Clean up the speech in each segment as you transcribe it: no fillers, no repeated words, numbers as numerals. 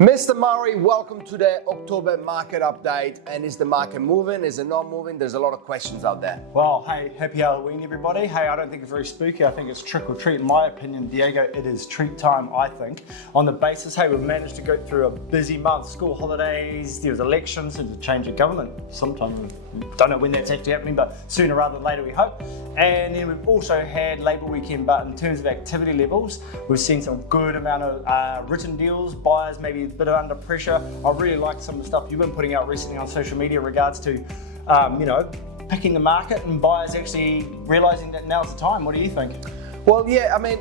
Mr. Murray, welcome to the October market update. And is the market moving? Is it not moving? There's a lot of questions out there. Well, hey, happy Halloween, everybody. Hey, I don't think it's very spooky. I think it's trick or treat. In my opinion, Diego, it is treat time, I think. On the basis, hey, we've managed to go through a busy month, school holidays, there was elections, there's a change of government sometime. Don't know when that's actually happening, but sooner rather than later, we hope. And then we've also had Labour weekend, but in terms of activity levels, we've seen some good amount of written deals, buyers maybe a bit under pressure. I really like some of the stuff you've been putting out recently on social media in regards to, picking the market and buyers actually realising that now's the time. What do you think? Well, yeah, I mean,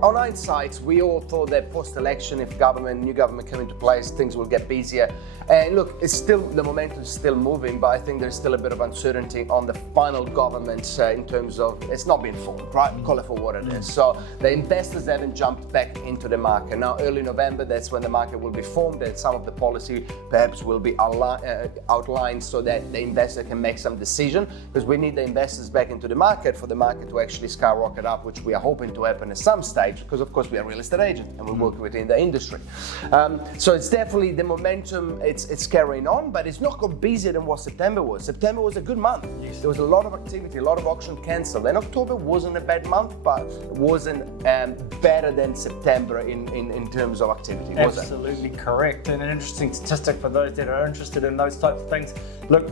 on hindsight, we all thought that post-election, if new government came into place, things will get busier. And look, the momentum is still moving, but I think there's still a bit of uncertainty on the final government in terms of it's not been formed, right? Call it for what it is. So the investors haven't jumped back into the market. Now, early November, that's when the market will be formed and some of the policy perhaps will be outlined so that the investor can make some decision, because we need the investors back into the market for the market to actually skyrocket up, which we are hoping to happen at some stage, because of course we are a real estate agent and we work within the industry. So it's definitely the momentum, it's carrying on, but it's not got busier than what September was. September was a good month. Yes. There was a lot of activity, a lot of auction cancelled, and October wasn't a bad month, but wasn't better than September in terms of activity, was it? Absolutely correct. And an interesting statistic for those that are interested in those types of things. Look,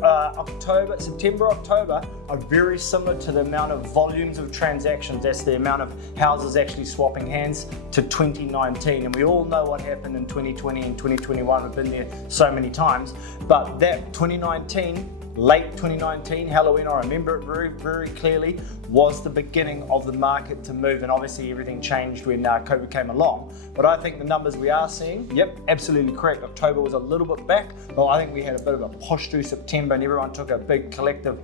September, October are very similar to the amount of volumes of transactions. That's the amount of houses actually swapping hands to 2019. And we all know what happened in 2020 and 2021. We've been there so many times. But that 2019, late 2019, Halloween, I remember it very, very clearly, was the beginning of the market to move. And obviously everything changed when COVID came along. But I think the numbers we are seeing, yep, absolutely correct. October was a little bit back, but I think we had a bit of a push through September and everyone took a big collective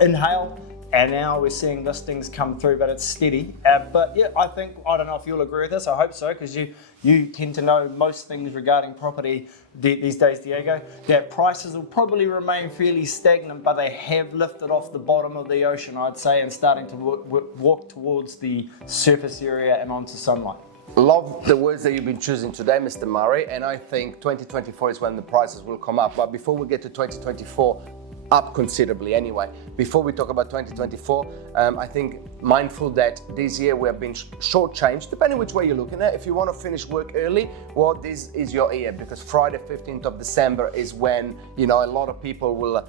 inhale. And now we're seeing listings come through, but it's steady. But yeah, I don't know if you'll agree with this, I hope so, because you tend to know most things regarding property these days, Diego, that prices will probably remain fairly stagnant, but they have lifted off the bottom of the ocean, I'd say, and starting to walk towards the surface area and onto sunlight. Love the words that you've been choosing today, Mr. Murray, and I think 2024 is when the prices will come up. But before we get to 2024, up considerably anyway. Before we talk about 2024, I think mindful that this year we have been shortchanged, depending which way you're looking at. If you want to finish work early, well, this is your year, because Friday, 15th of December is when, a lot of people will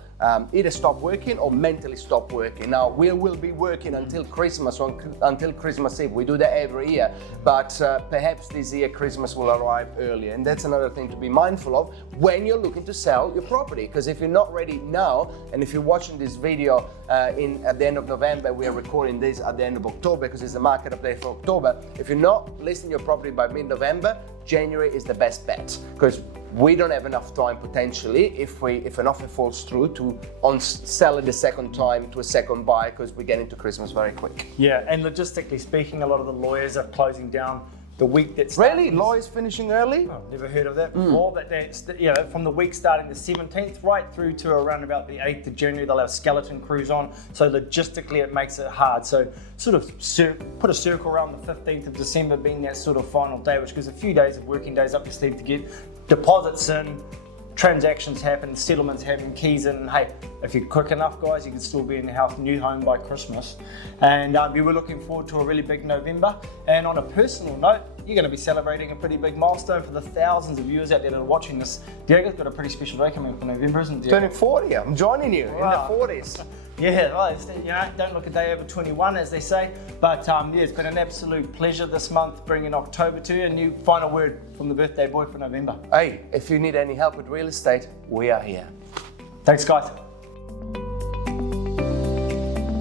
either stop working or mentally stop working. Now, we will be working until Christmas or until Christmas Eve. We do that every year, but perhaps this year Christmas will arrive earlier. And that's another thing to be mindful of when you're looking to sell your property, because if you're not ready now, and if you're watching this video at the end of November, we are recording this at the end of October because it's a market update for October. If you're not listing your property by mid-November, January is the best bet, because we don't have enough time potentially if an offer falls through to sell it the second time to a second buyer, because we get into Christmas very quick. Yeah, and logistically speaking, a lot of the lawyers are closing down the week that's really lawyers finishing early. Oh, never heard of that before. But that's from the week starting the 17th right through to around about the 8th of January, they'll have skeleton crews on. So logistically, it makes it hard. So sort of put a circle around the 15th of December being that sort of final day, which gives a few days of working days up your sleeve to get deposits in, transactions happen, settlements happen, keys in. Hey, if you're quick enough, guys, you can still be in the house, new home by Christmas. And we were looking forward to a really big November. And on a personal note, you're going to be celebrating a pretty big milestone for the thousands of viewers out there that are watching this. Diego's got a pretty special day coming up in November, isn't it? Turning 40, I'm joining you in the 40s. Yeah, well, don't look a day over 21, as they say. But it's been an absolute pleasure this month bringing October to you. A new final word from the birthday boy for November. Hey, if you need any help with real estate, we are here. Thanks, guys.